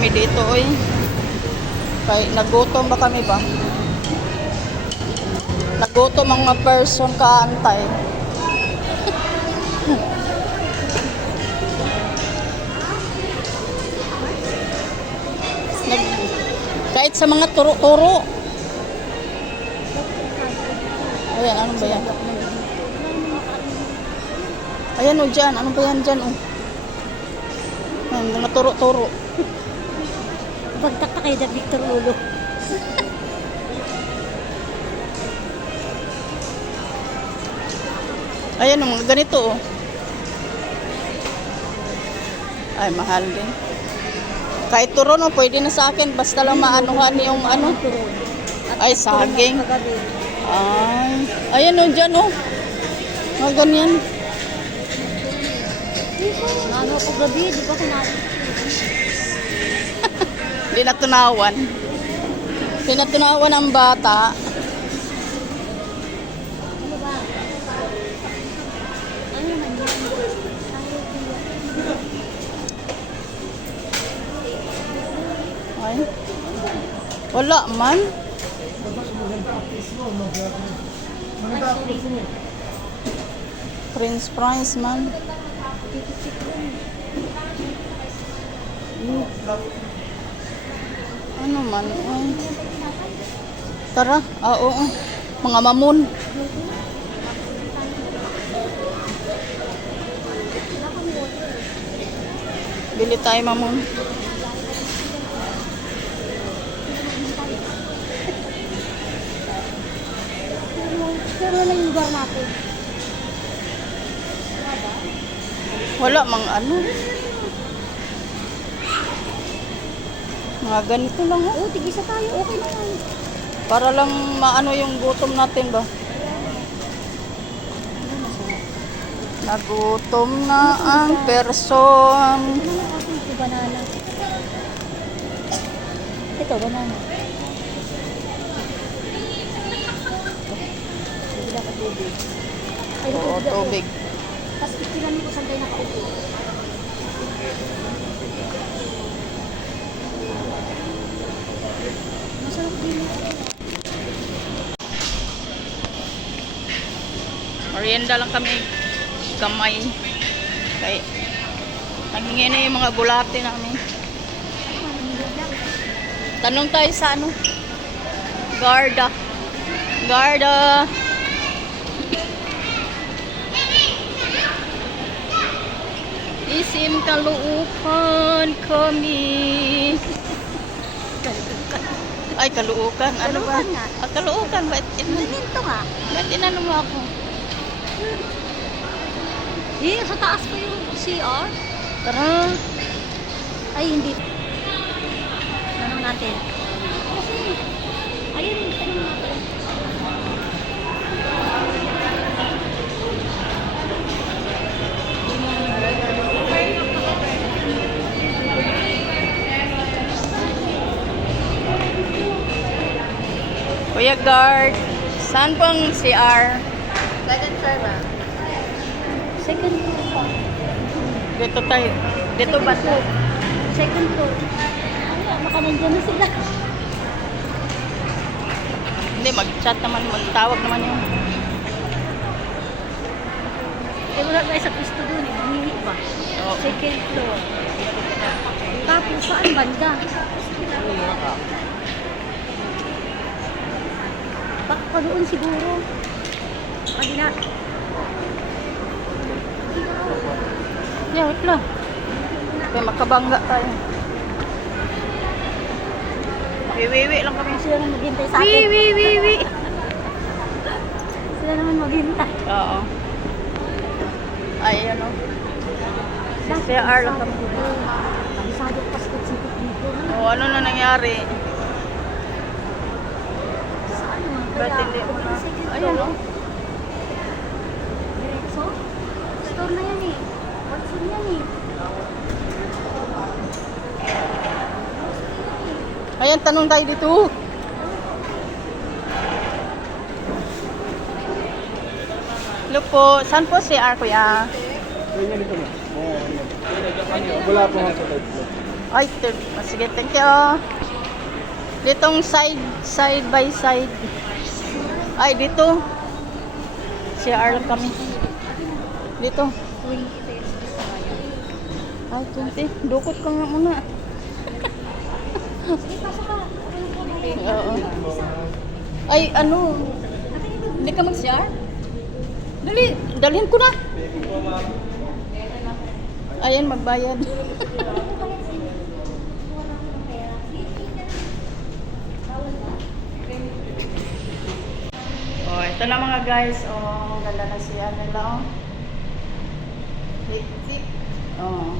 kami dito, oy. Kay nagutom ba kami ba? Nagutom ang mga person kaantay. Kahit sa mga turo-turo. Ayan, ano ba yan? Ayan o dyan, ano ba yan dyan o? Ayan, mga turo-turo. Pagtakta kayo na Victor Ulo. Ayan o, mga ganito o. Ay, mahal din. Kahit turo no, pwede na sa akin. Basta lang maanuhan yung ano. Ay, saging. Ay, ayan o dyan o. Mga ganyan. Ano ako gabi, di ba kinain? Hindi natunawan. Pinatunawan ang bata. Ano ba? Ano naman yan? Ay. Wala man. French fries man. Ano man? Ay. Tara. Oo. Mga mamon. Bili tayo mamon. Pero lang yung lugar natin. Wala mang ano. Mga ganito lang ho. Oo, tigisa tayo. Okay na yan. Para lang maano yung gutom natin ba. Nagutom na ang person. Ano ang ating ito? Banana. Ito, banana. Bibila ka tubig. Ay, Oo, tubig. Tapos ikilanin ko saan tayo nakaupo. Masarap din ito. Merienda lang kami. Kamay. Kay naghingi na yung mga bulate namin. Tanong tayo sa ano? Garda. Garda. Isim Caloocan kami. Ay, Caloocan. Ano ba? Caloocan nga. Ah, Caloocan. Ba't Ganito nga. inano mo ako? Eh, sa taas pa yung CR. Tara. Ay, hindi. Tanong natin. Kasi, ayun, tanong natin. Kuya Guard, saan pong CR? Second floor ba? Second floor pa. Dito tayo. Dito ba? Second floor. Ay, baka nandiyan na sila. Hindi, mag-chat naman. Magtawag naman yung... Eh, wala tayo sa pisto doon eh. Mamili pa. Oo. Second floor. Tapos, saan banda? Baka pa doon siguro. Kabila. Yeah, wait lang. Kaya makabangga tayo. Wiwiwi lang kami. Sila naman maghintay sa atin. Wiwiwi. Sila naman maghintay. Oo. Ay, ano. CR lang kami. Kabisado pa sa sipit dito. O, ano na nangyari? Saan naman kaya? Ba't hindi mo na? Ayan, Ayan oh. Diretso? Store na yan eh. Watson yan eh. Ayan, tanong tayo dito. Hello po. Saan po CR, kuya? Ganyan dito na. Oo, yan. Wala po nga sa third floor. Ay, sige, thank you. Ditong side by side. Ay, dito. CR lang kami. Dito. Ay, 20. Dukot ka nga muna. Oo. Ay, ano? Hindi ka mag-CR? Dali, dalhin ko na. Ayan, magbayad. Oh, ito na mga guys. Oh, ang ganda na siya nila. Oh. Hit. Oh.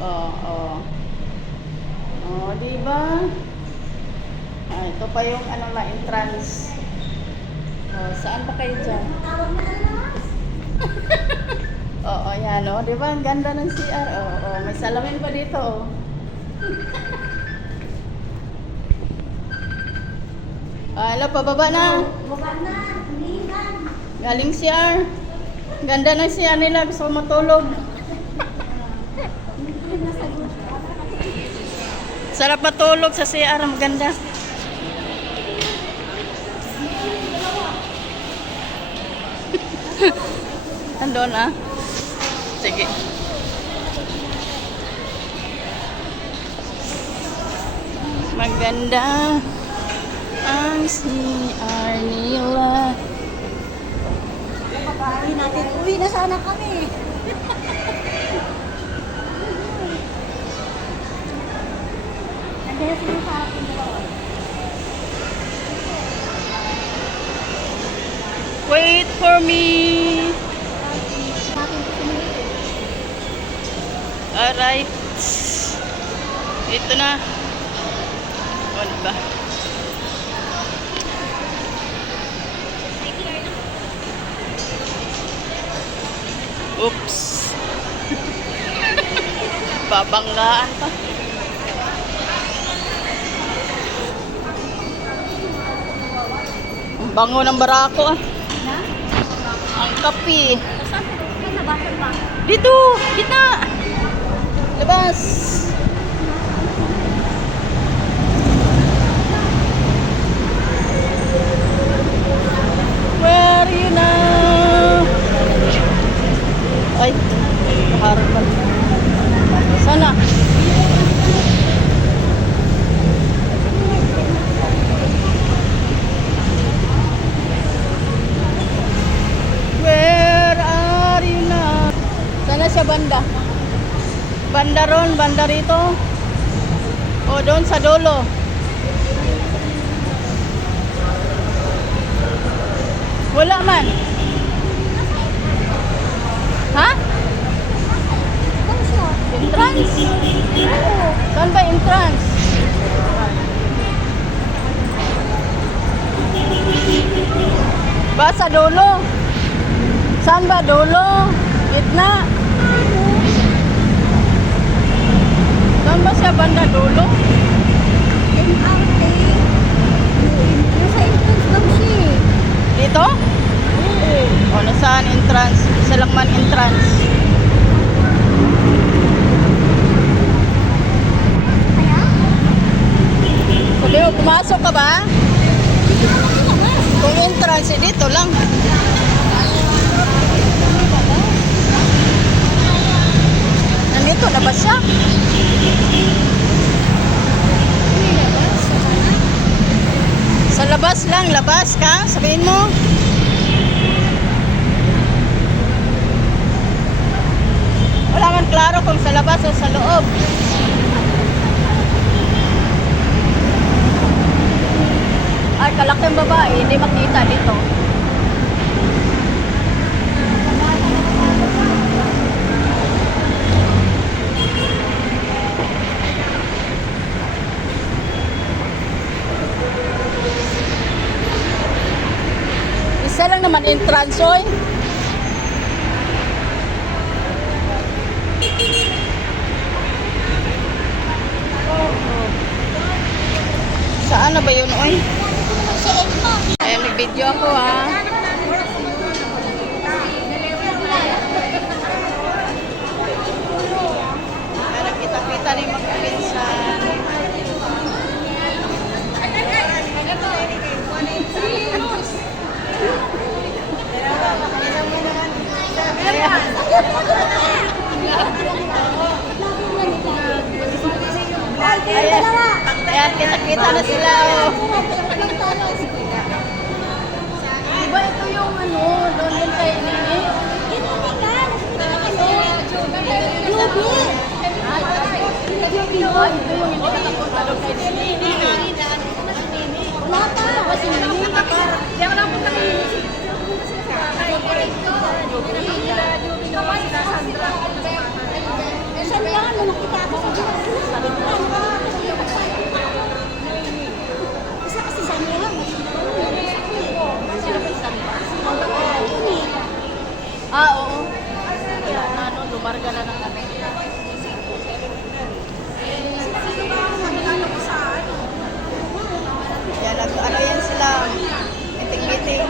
Oh. Oh, diba? Ah, ito pa yung ano na entrance. Oh, saan pa kayo dyan? Oo, yan, oh. Diba? Ang ganda ng CR. Oh, may salamin pa dito, oh. Hello, pababa na. Baba na, hulihan. Galing CR. Ganda ng CR nila. Gusto ko matulog. Sarap matulog sa CR. Ang ganda. Andun ah. Sige. Maganda ang CR nila. Papahin natin. Uwi na sana kami. Nandiyan sila sa akin. Wait for me. Alright. Ito na. Ano ba? Oops. Babanggaan pa. Ang bango ng barako ah. Ang kape. Saan ka nabasan ba? Dito! Kita! Labas! Where are you now? Ay, harap pa. Sana? Where are you now? Sana siya banda? Banda ron, banda rito. O doon sa dulo. Wala man. Ha? Entrance? Saan ba entrance? Ba sa dulo? Saan ba dulo? Gitna? Saan ba siya banda dulo? Yung arte. Nasa entrance daw siya eh. Dito? O, nasaan entrance? Isa lang man entrance. Kaya? Sabi mo, pumasok ka ba? Dito naman sa labas. Kung entrance, eh, dito lang. Nandito, labas siya. Sa labas lang, labas ka? Sabihin mo. Wala man klaro kung sa labas o sa loob. Ay, kalaking babae, hindi makita dito. Isa lang naman entrance, oy. Saan na ba yun, oy? Ayan, nag-video ako, ha. Ayan, nagkita-kita ni mga Ayan, kita-kita na sila. Oh. Diba ito yung ano, doon din kay Nini? Ay, ito yung hindi nakapunta doon kay Nini. Wala pa. Kasi hindi pa. Di ako napunta kay Nini. Saan yan? Nung nakita ako sa Diyos. Isa kasi saan yan? Sino pa isang ba? Yun eh. Ah, oo. Wala na, no? Lumarga na ng kami. Yan, ano yan sila? Meeting-meeting.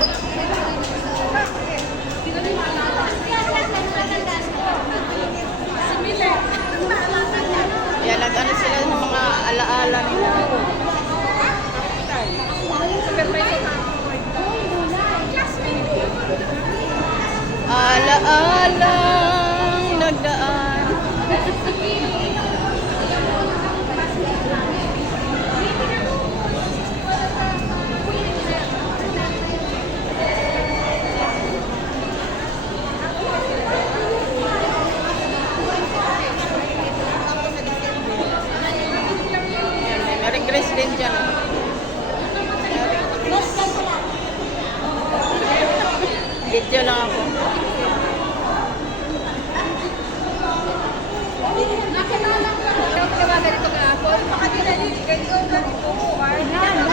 Yan, nag-ano sila ng mga alaala nila. Alaalang nagdaan. Yan, may Mary Grace din dyan. Video lang ako. Nakilala ko lang. Ikaw talaga ganito kahapon. Baka di na ganito. Yan.